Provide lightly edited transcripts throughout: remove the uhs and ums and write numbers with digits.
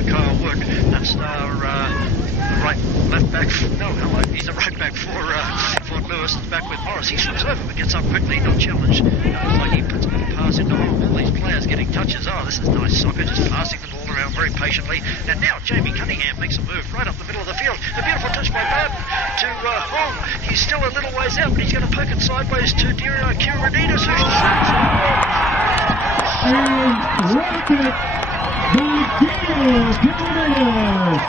Kyle Wood. That's left back. No, he's the right back for Lewis. It's back with Morris. He slips over but gets up quickly, not challenged. It looks like he puts a little pass in the hole. All these players getting touches. Oh, this is nice soccer, just passing the ball around very patiently. And now Jamie Cunningham makes a move right up the middle of the field. A beautiful touch by Barton to Hong. He's still a little ways out, but he's going to poke it sideways to Kiradidis, who shoots. And rocket by Kiradidis.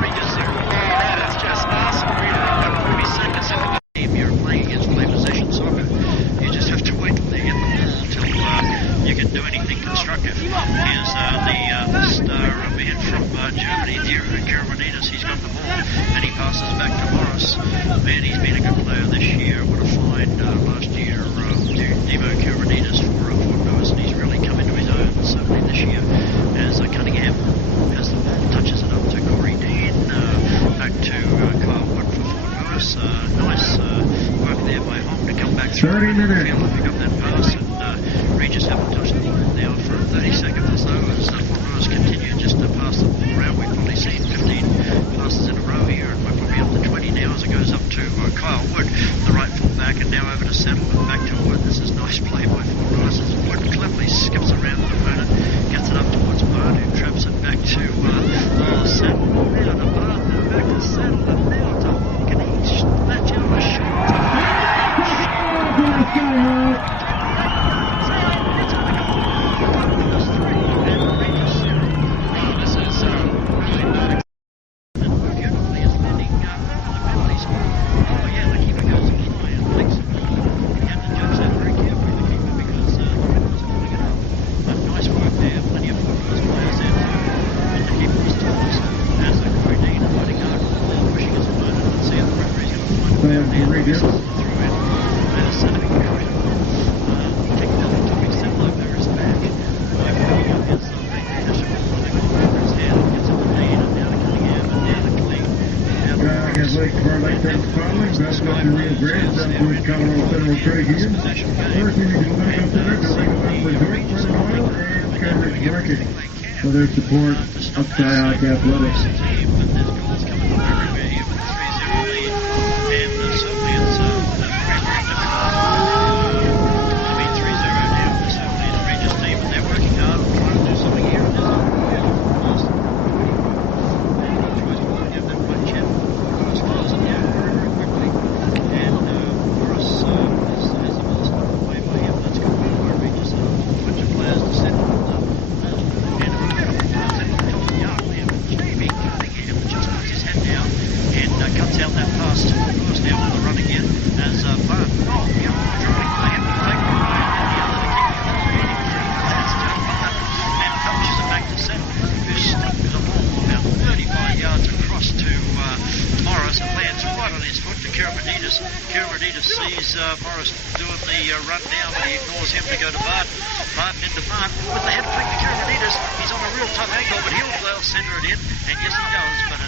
Regis there. That's just awesome. Really, 30 seconds in the game. You're playing against play possession soccer. You just have to wait till they get the ball until you can do anything constructive. Here's the star man from Germany, Kiradidis. He's got the ball and he passes back to Morris. Man, he's been a good player this year. What a find last year. Devo Kiradidis for Lewis, and he's really come into his own certainly this year as Cunningham has the ball, touches it up to Corey Dean, back to Kyle Wood for Lewis. Nice work there by Hong to come back through 30 minutes. and pick up that pass, and Regis haven't touched the ball now for 30 seconds or so as Lewis continued just to pass the ball around. We've probably seen 15 passes in a row here, and we're probably up to 20 now as it goes up to Kyle Wood, the right full back, and now over to Settle and back to Wood. This is nice play by Lewis as Wood cleverly skips around the opponent, gets it up towards Byrne, who traps it back to Settle. Now to Byrne, then back to Settle, and now to Hong. Can he latch out a shot? For their support of Skyhawk Athletics. Kiradidis sees Morris doing the run down, but he ignores him to go to Barton. Barton into Martin with the head flick to Kiradidis. He's on a real tough angle, but he'll centre it in, and yes he does, but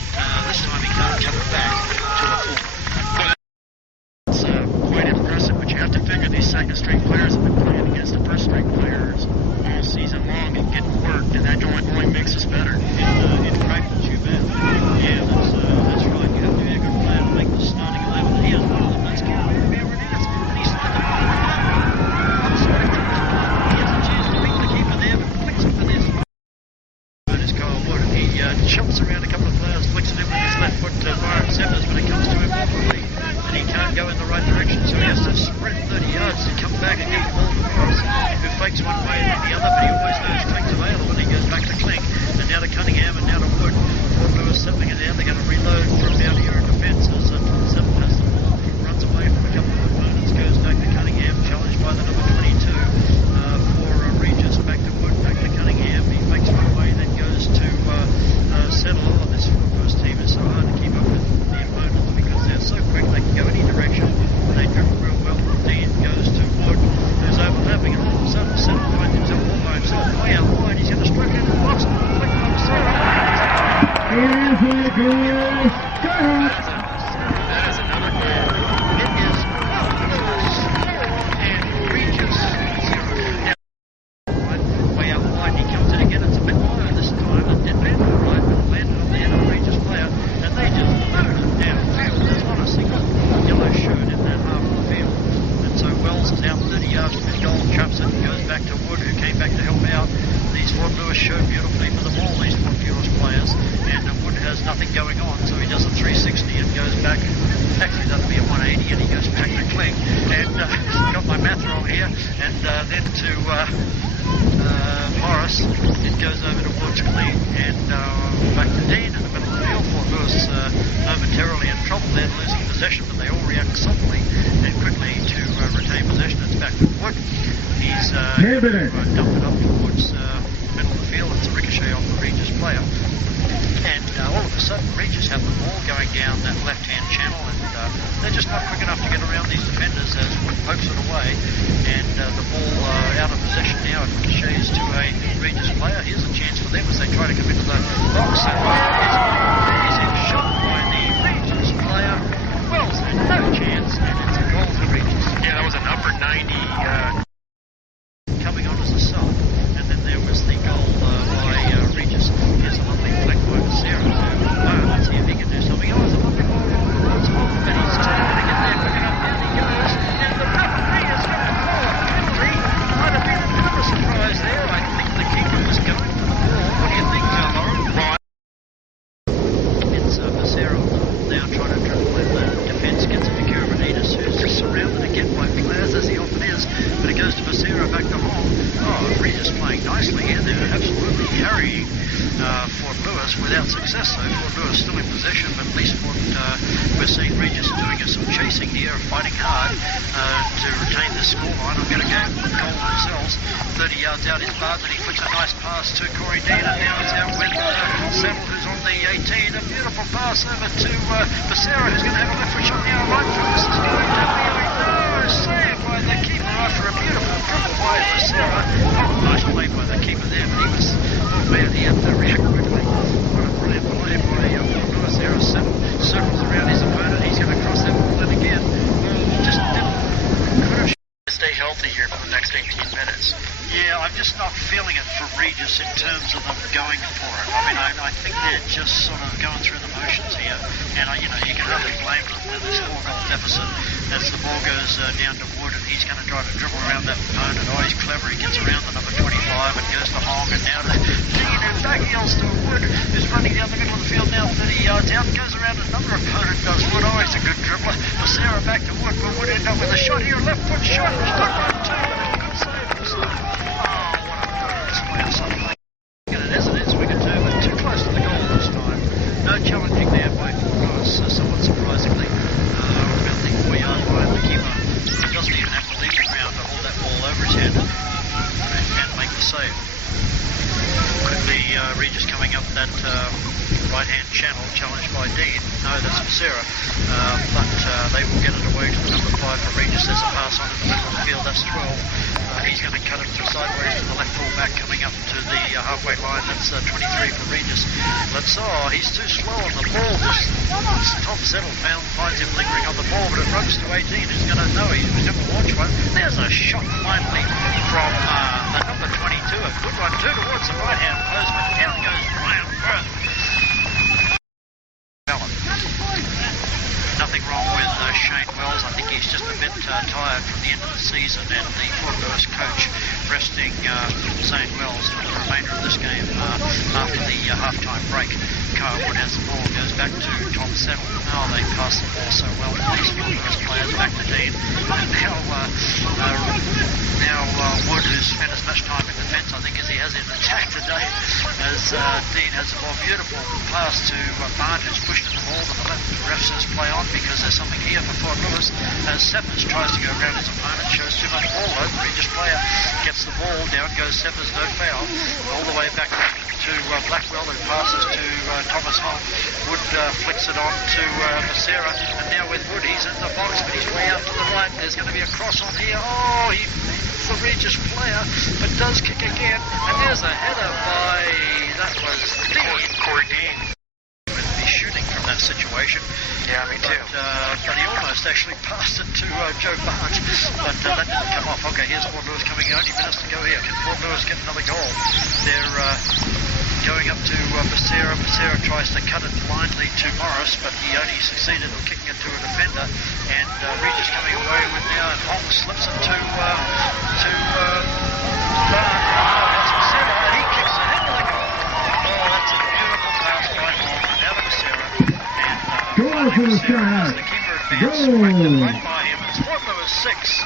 this time he can't cut it back to a full. It's quite impressive, but you have to figure these second string players have been playing against the first string players all season long and getting worked, and that only makes us better in practice, you bet. Yeah, that's right. You have to be a good player to make the starting 11. He has one of them. That's Kiradidis, and he's slipped it over the net. He has a chance to beat the keeper there, but flicks it for this. But it's Kyle Wood, and he jumps around a couple of players, flicks it in with his left foot to Byron Severs, but it comes to him awkwardly, and he can't go in the right direction, so he has to sprint 30 yards to come back and get the ball to Morris, who fakes one way and the other, but he always knows Clink's available, and he goes back to Clink, and now to Cunningham, and now to Wood. Fort Lewis settling it down. They're going to reload from down here in defence as Settle has the ball, runs away from a couple of opponents, goes back to Cunningham, challenged by the number 22 for Regis, back to Wood, back to Cunningham. He fakes one way, then goes to Settle. Oh, this first team is so hard to keep up with the opponents because they're so quick, they can go any direction. They dribble real well. Dean goes to Wood, who's overlapping, and all of a sudden Settle finds himself all by himself, way out wide. He's going to stroke into the box, flick on the side. Here's a goal! That is another goal. It is Lewis and Regis. Way out wide. He comes in again. It's a bit wider this time. And then nothing going on, so he does a 360 and goes back. Actually, that'll be a 180, and he goes back to Kling. And got my math wrong here. And then to Morris, it goes over to Woods Kling, and back to Dean in the middle of the field. Fort Lewis momentarily in trouble there, losing possession, but they all react suddenly and quickly to retain possession. It's back to Wood. He's dump it up towards middle of the field. It's a ricochet off the Regis player. And all of a sudden, Regis have the ball going down that left-hand channel, and they're just not quick enough to get around these defenders as Wood pokes it away. And the ball out of possession now. It ricochets to a Regis player. Here's a chance for them as they try to come into the box. And is a shot by the Regis player. Wells had no chance, and it's a goal for Regis. Yeah, that was an upper 90. Coming on as a sub. And then there was the goal by Regis. Here's a lovely flick by Sarah. Let's see if he can do something. Oh, it's a lovely ball from the Lord's home, but he's just going to get there quick enough. Down he goes. And the referee is going to call a penalty. Might have been a bit of a surprise there. I think the keeper was going for the ball. What do you think, Lauren? It's Sarah now trying to dribble in the defence. Gets it to Karamanides, who's just surrounded again by players, as he often is. But it goes to Becerra back to home. Oh, Regis playing nicely here. They're absolutely carrying Fort Lewis without success. So Fort Lewis still in possession, but at least we're seeing Regis doing some chasing here, fighting hard to retain the scoreline. I'm going to go goal themselves. 30 yards out is Barnes, and he flicks a nice pass to Corey Dean, and now it's out with Settle, who's on the 18. A beautiful pass over to Becerra, who's going to have a left foot shot now. Right foot, this is going to be a saved by the keeper after a beautiful dribble by Becerra. Oh, nice play by the keeper there, but he was, oh man, he had to react quickly. What a brilliant play by Fort Lewis there. Settle circles around his opponent. He's going to cross that ball in again. Just didn't. Stay healthy here for the next 18 minutes. Yeah, I'm just not feeling it for Regis in terms of them going for it. I mean, I think they're just sort of going through the motions here, and you know, you can hardly blame them with this 4-goal deficit as the ball goes down to Wood, and he's going to try to dribble around that opponent. Oh, he's clever. He gets around the number 25 and goes to Hong, and now to Dean, and back heels to Wood, who's running down the middle of the field now, 30 yards out, goes around another opponent, does Wood. Oh, he's a good dribbler. Becerra back to Wood, but Wood end up with a shot here, left foot shot, good one too, but a good save himself. As it is, we can turn it too close to the goal this time. No challenging there by Fort Lewis, somewhat surprisingly. About the 4-yard line, the keeper doesn't even have to leave the ground to hold that ball over his head and make the save. Quickly, Regis coming up that right-hand channel, challenged by Dean. No, that's Becerra. But they will get it away to the number 5 for Regis. There's a pass on in the middle of the field. That's 12. He's going to cut it sideways to the left full-back coming up to the halfway line. That's 23 for Regis. He's too slow on the ball. Tom Settle finds him lingering on the ball, but it runs to 18. Who's going to know? He's going to launch one. There's a shot finally from the number 22. A good one, too, towards the right-hand post, but down goes Ryan Worth. Nothing wrong with Shane Wells. I think he's just a bit tired from the end of the season, and the Fort Lewis coach resting St. Wells for the remainder of this game after the halftime break. Carl Wood has the ball, goes back to Tom Settle. Oh, they pass the ball so well to these Fort Lewis players. Back to Dean. And now Wood, who's spent as much time in defence, I think, as he has in attack today, as Dean has the ball. Beautiful pass to Barnes, who's pushed the ball, but the ref says play on because there's something here for Fort Lewis. As Severs tries to go around his opponent, shows too much ball over. Regis player gets the ball, down goes Severs, no foul. All the way back to Blackwell, who passes to Thomas Hall. Wood flicks it on to Becerra, and now with Wood, he's in the box, but he's way out to the right. There's going to be a cross on here. Oh, he beats the Regis player, but does kick again, and there's a header by, that was Corey Dean. Shooting from that situation. Yeah, me too. But he almost actually passed it to Joe Barnes, but that didn't come off. Okay, here's Fort Lewis coming, only minutes to go here. Can Fort Lewis get another goal? They're going up to Becerra. Becerra tries to cut it blindly to Morris, but he only succeeded in kicking it to a defender, and Regis coming away with now, and Hong slips it to Barnes. That's Becerra, and he kicks it into the goal. Oh, that's a beautiful pass by Hong. Now to Becerra. Riley was there as the keeper advanced, right by him. It's fourth of his 6.